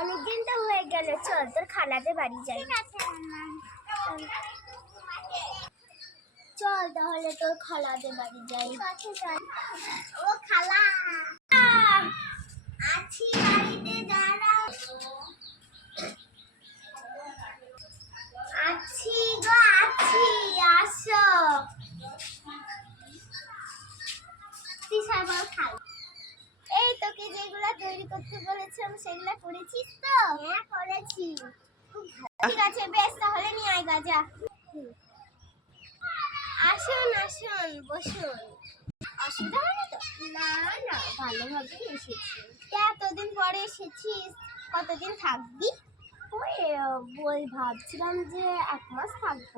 অনেকদিন তো হয়ে গেল চল তোর খালাতে বাড়ি যাই। চল তাহলে তোর খালাতে বাড়ি যাই। ও খালা। তৈরি করতে সেগুলো করেছিস তো। হ্যাঁ করেছি। ঠিক আছে বেশ তাহলে নিয়ে আয় গাজা। আসুন আসুন বসুন। অসুবিধা হয়নি তো? না না ভালোভাবে এসেছি। এতদিন পরে এসেছিস? কতদিন থাকবি? ওই বই ভাবছিলাম যে এক মাস থাকব।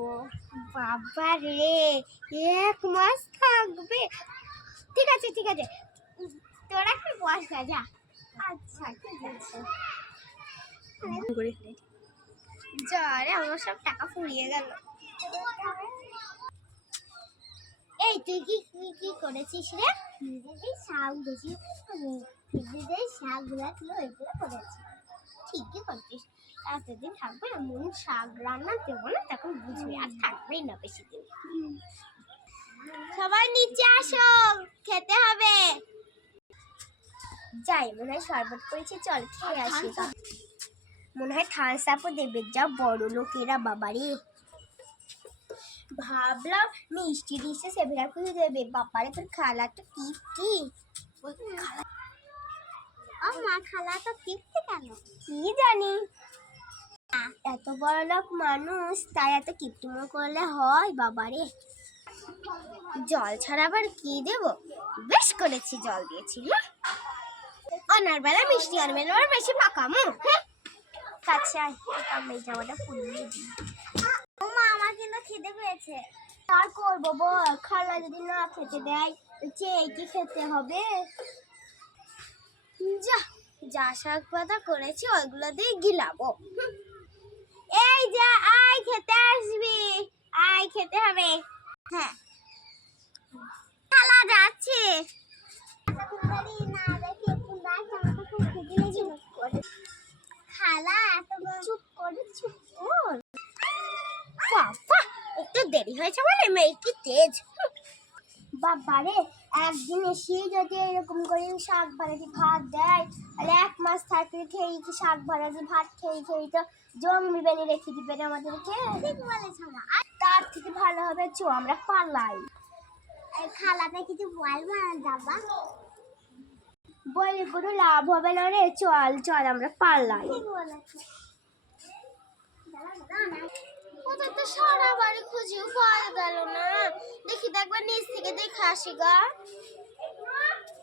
বাবা রে এক মাস থাকবে। ঠিক আছে ঠিক আছে। তোরা একটু বস যা আচ্ছা ঠিক আছে। জ্বরে আমার সব টাকা ফুরিয়ে গেল। এই তুই কি কি কি করেছিস রে? নিজেকে শাক বেশি নিজেদের শাকগুলো ছিল ওইগুলো করেছি ঠিকই করছিস এতদিন থাকবে এমন শাক রান্না দেবো না তখন বুঝবি আর থাকবেই না বেশি দিন সবাই নিচে আসো খেতে হবে। যাই মনে হয় শরবত করেছি চল খেয়ে আসি। মনে হয় থামস আপও দেবে যা বড় লোকেরা বাবারে। ভাবলাম মিষ্টি ডিশে সেভেরা করে দেবে। বাবারে তোর খালাটা কিপটি। মা খালা তো কিপটি কেন? কি জানি। এত বড় লোক মানুষ তাই এত কিপটিমো করলে হয় বাবারে। জল ছাড়া আবার কি দেব? বেশ করেছি জল দিয়েছি না অনার বেলা মিষ্টি আনবে আর বেশি পাকামো কাছে আয় আমি জামাটা দিই মা, আমার কিন্তু খিদে পেয়েছে। আর করব বল, খালা যদি না খেতে দেয় চেয়ে কি খেতে হবে? যা যা শাক পাতা করেছি, ওইগুলো দিয়ে গিলাবো। এই যা বাবা একটু দেরি হয়েছে বলে মেয়ে কি তেজ। বাবা রে একদিন এসে যদি এরকম করে শাক ভাজাতে ভাত দেয় তাহলে এক মাস থাকলে খেয়ে কি শাক ভাজাতে ভাত খেয়ে খেয়ে তো জমি বেনে রেখে দিবেন আমাদেরকে। ঠিক বলেছ মা। আর তার থেকে ভালো হবে চো আমরা পালাই। খালাটা কিছু বলব না যাবা। বলে কোনো লাভ হবে না রে চল চল আমরা পালাই। ঠিক বলেছ। কোথাও তো সারা বাড়ি খুঁজেও পাওয়া গেল না। দেখি তো নিচ থেকে দেখে আসি গা।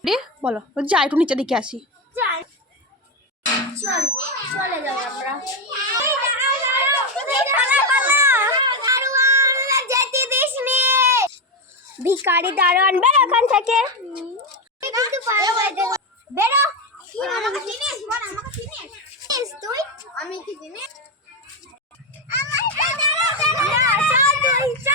রে বলো যা একটু নিচে দিকে আসি। চল চল চলে যাও আমরা। ভিকারি দারোয়ান বের এখান থেকে। বেরো আমি কি জিনিস চল তুই চল